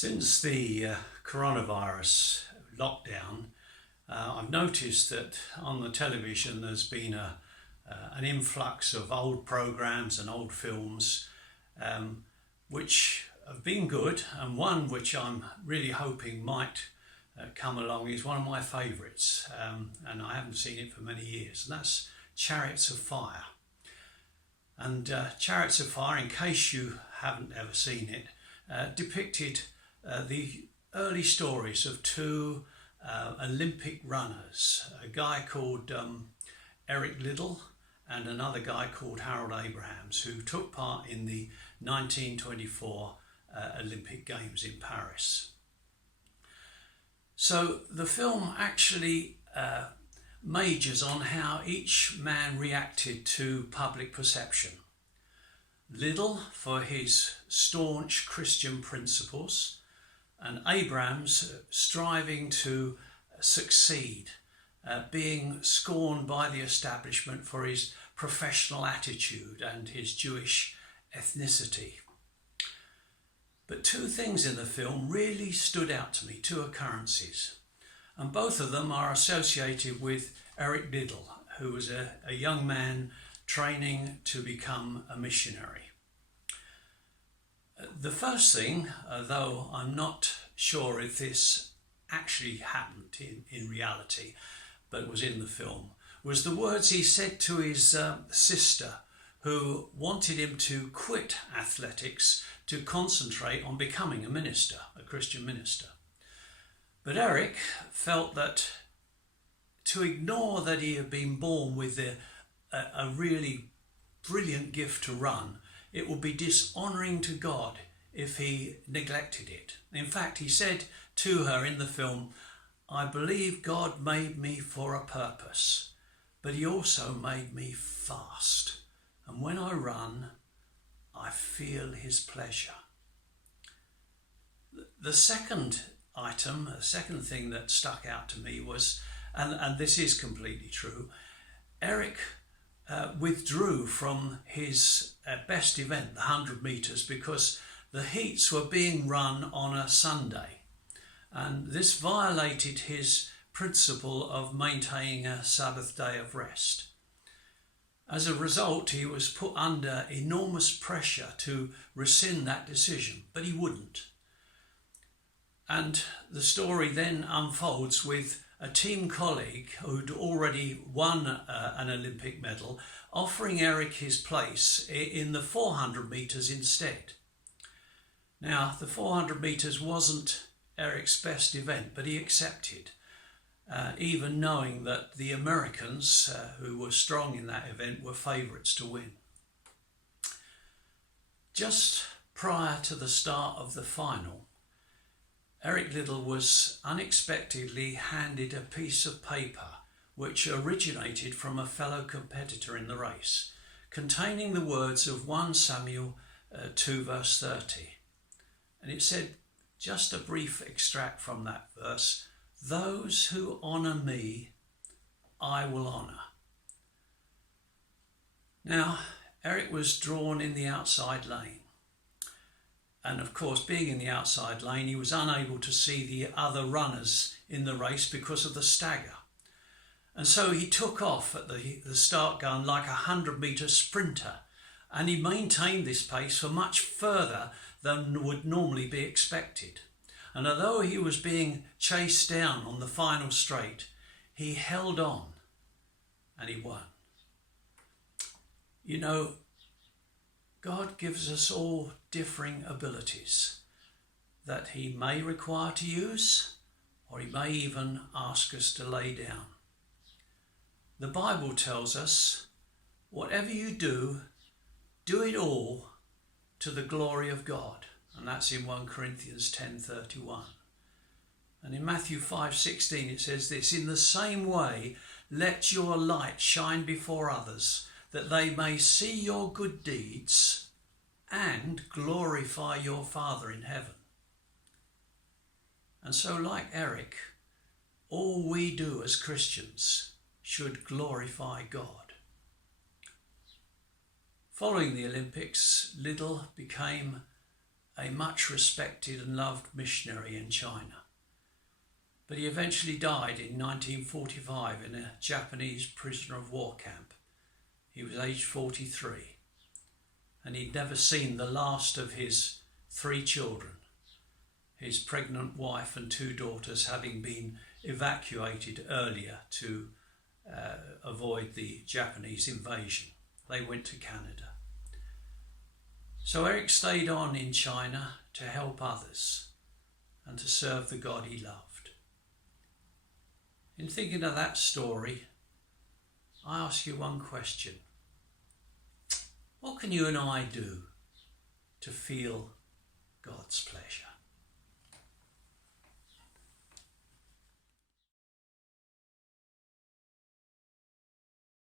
Since the coronavirus lockdown, I've noticed that on the television there's been an influx of old programs and old films which have been good, and one which I'm really hoping might come along is one of my favourites, and I haven't seen it for many years, and that's Chariots of Fire. And Chariots of Fire, in case you haven't ever seen it, depicted the early stories of two Olympic runners, a guy called Eric Liddell and another guy called Harold Abrahams, who took part in the 1924 Olympic Games in Paris. So the film actually majors on how each man reacted to public perception. Liddell for his staunch Christian principles, and Abrahams striving to succeed, being scorned by the establishment for his professional attitude and his Jewish ethnicity. But two things in the film really stood out to me, two occurrences, and both of them are associated with Eric Liddell, who was a young man training to become a missionary. The first thing, though I'm not sure if this actually happened in reality, but was in the film, was the words he said to his sister, who wanted him to quit athletics to concentrate on becoming a minister, a Christian minister. But Eric felt that to ignore that he had been born with a really brilliant gift to run, it would be dishonouring to God if he neglected it. In fact, he said to her in the film, "I believe God made me for a purpose, but he also made me fast. And when I run, I feel his pleasure." The second item, the second thing that stuck out to me was, and this is completely true, Eric withdrew from his best event, the 100 metres, because the heats were being run on a Sunday, and this violated his principle of maintaining a Sabbath day of rest. As a result, he was put under enormous pressure to rescind that decision, but he wouldn't. And the story then unfolds with a team colleague who'd already won an Olympic medal offering Eric his place in the 400 metres instead. Now, the 400 metres wasn't Eric's best event, but he accepted, even knowing that the Americans, who were strong in that event, were favourites to win. Just prior to the start of the final, Eric Liddell was unexpectedly handed a piece of paper which originated from a fellow competitor in the race, containing the words of 1 Samuel 2 verse 30. And it said, just a brief extract from that verse, "Those who honour me, I will honour." Now, Eric was drawn in the outside lane. And of course, being in the outside lane, he was unable to see the other runners in the race because of the stagger. And so he took off at the start gun like a 100-metre sprinter, and he maintained this pace for much further than would normally be expected. And although he was being chased down on the final straight, he held on and he won. You know, God gives us all differing abilities that he may require to use, or he may even ask us to lay down. The Bible tells us, whatever you do, do it all to the glory of God. And that's in 1 Corinthians 10:31. And in Matthew 5:16 it says this, "In the same way, let your light shine before others, that they may see your good deeds and glorify your Father in heaven." And so, like Eric, all we do as Christians should glorify God. Following the Olympics, Liddell became a much respected and loved missionary in China. But he eventually died in 1945 in a Japanese prisoner of war camp. He was aged 43, and he'd never seen the last of his 3 children, his pregnant wife and 2 daughters having been evacuated earlier to avoid the Japanese invasion. They went to Canada. So Eric stayed on in China to help others and to serve the God he loved. In thinking of that story, I ask you one question. What can you and I do to feel God's pleasure?